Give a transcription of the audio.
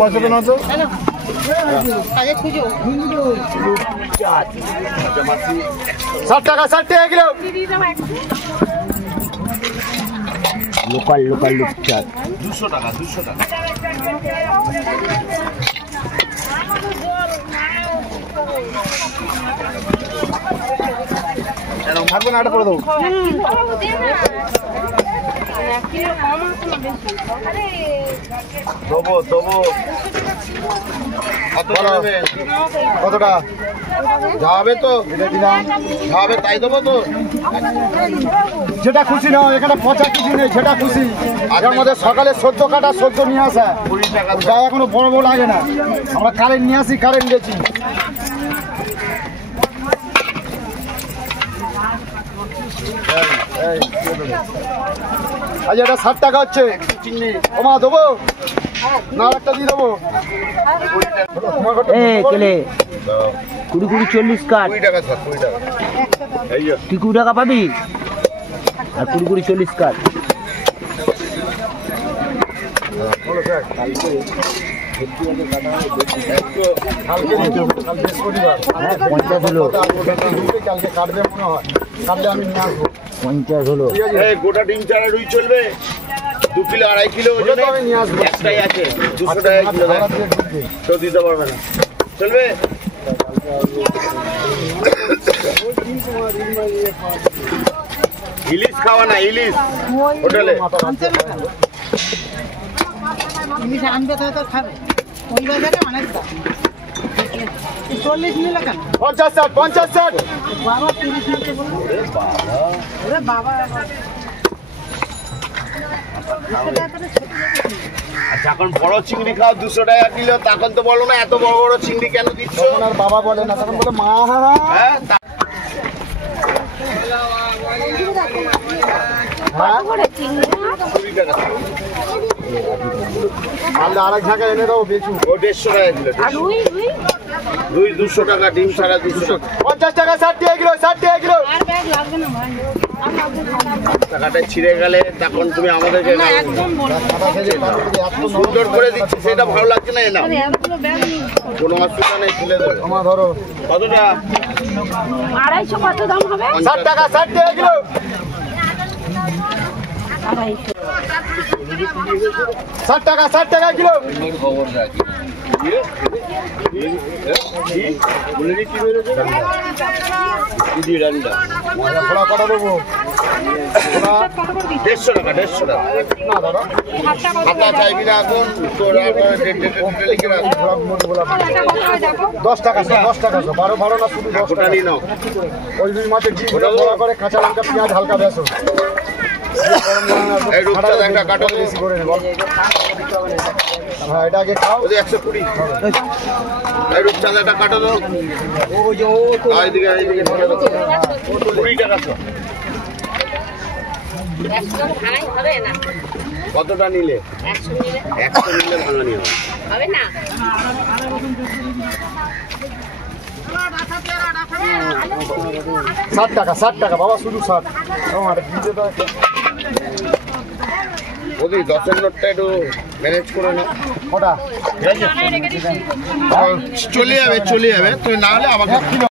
পয়সা তো না তো ষাট টাকা কিলো লোকাল রূপচাঁদ 200 টাকা থাকবে না, এটা করে দেবো। কতটা যাবে তো যাবে, তাই দেবো তো। যেটা খুশি নাও, এখানে পচা কিছু নেই, যেটা খুশি। এর মধ্যে সকালে সদ্য কাটা সদ্য নিয়ে আসা, 20 টাকা গায়ে এখনো বড় বড় লাগে না। আমরা কারেন্ট নিয়ে আসি, কারেন্ট গেছি। আজ এটা 60 টাকা হচ্ছে। ওমা দেবো না, একটা দিয়ে দেবো। কেলে 20 40 কাঠ 20 টাকা স্যার, 20 টাকা। এই যে তুই 20 টাকা পাবি, আর 20 40 কাঠ। কালকে কাটবে মনে হয়, কাটলে আমি নিয়ে আসবো। 50 হলো। গোটা ডিম চারা রুই চলবে, 2 কিলো 2.5 কিলো ওজনে আমি নিয়ে আসবো। একটাই আছে 200 টাকা কিলো, তো দিতে পারবে না, চলবে। ইলিশ খাওয়া না, ইলিশ হোটেলে ইলিশ আনবে তো খাবে। ওই বাজারে অনেক দাম। 40 নিলে কেন? 50 ষাট বাবা 30 নিতে বললো। ওরে বাবা আচ্ছা, এখন বড় চিংড়ি খাও 200 টাকা কিলো, তখন তো বলো না এত বড় বড় চিংড়ি কেন দিচ্ছ। তখন আর বাবা বলে না, তখন বলে মা। হ্যাঁ, আরেক ঝাঁকা এনে দাও, বেচু। ও 150 টাকা কিলো, রুই 200 টাকা, ডিম ছাড়া 200 টাকা। 50 টাকা 60 টাকা কিলো, 60 টাকা কিলো। আর ব্যাগ লাগবে না ভাই। টাকাটা ছিঁড়ে গেলে তখন তুমি আমাদেরকে একদম বলবো। সুন্দর করে দিচ্ছি, সেটা ভালো লাগছে না। এ নাও, এতগুলো ব্যাগ নিয়ে কোনো অসুবিধা নেই, তুলে দেবে। আমার ধরো কতটা? 250 কত দাম হবে? 60 টাকা কিলো। 60 টাকা কিলো। ঘোড়া কটা দেবো? 150 টাকা, 150 টাকা। না দাদা, হাতা চাইবি না এখন, তোর লিখে রাখ। 10 টাকা 10 টাকা 12 12 না, শুধু 10 ওটা টাকা। নিয়ে নাও। ওই দুই মাছের ডিম বড়া করে, কাঁচা লঙ্কা পেঁয়াজ হালকা বেসন। এই রূপচাঁদ একটা কাটো তো। বেশি করে নেবো। হ্যাঁ, এটা আগে খাও। ওদের 120। এই রূপচাঁদ একটা কাটো দাও। এইদিকে 20 টাকা তো। কতটা নিলে? 100 নিলে ভাঙানি হবে না। 60 টাকা বাবা, শুধু 60। ওদের 10-এর নোটটা একটু ম্যানেজ করে না। ওটা চলে যাবে, তুমি না হলে আমাকে